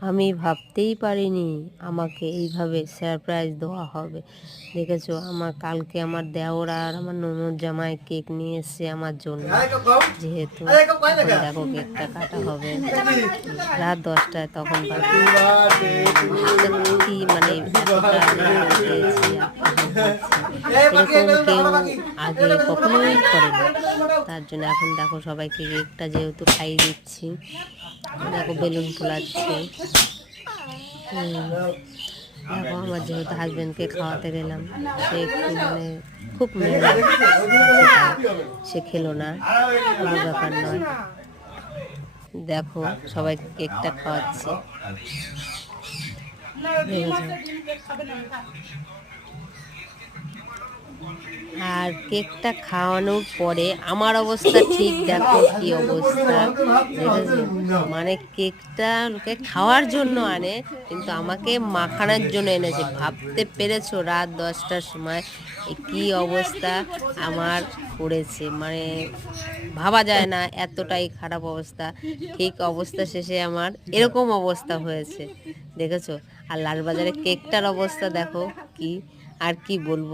আমি ভাবতেই পারিনি আমাকে এইভাবে সারপ্রাইজ দেওয়া হবে। দেখেছ আমার কালকে আমার দেওর আর আমার ননদ জামাই কেক নিয়ে এসছে আমার জন্য। যেহেতু দেখো কেকটা কাটা হবে। রাত দশটায় তখন কেউ আগে কখনোই করেনি তার জন্য এখন দেখো সবাইকে কেকটা যেহেতু খাইয়ে দিচ্ছি দেখো বেলুন ফোলাচ্ছে দেখো আমার যেহেতু হাজব্যান্ডকে খাওয়াতে গেলাম সে একটু মানে খুব সে খেলো না কোনো ব্যাপার নয় দেখো সবাই কেকটা খাওয়াচ্ছে? আর কেকটা খাওয়ানোর পরে আমার অবস্থা ঠিক, দেখো কি অবস্থা। মানে কেকটা লোকে খাওয়ার জন্য আনে, কিন্তু আমাকে মাখানোর জন্য এনেছে। ভাবতে পেরেছ রাত দশটার সময় কি অবস্থা? আমার পড়েছে। মানে ভাবা যায় না, এতটাই খারাপ অবস্থা। ঠিক অবস্থা শেষে আমার এরকম অবস্থা হয়েছে। দেখেছ? আর লালবাজারে কেকটার অবস্থা দেখো কি, আর কি বলব?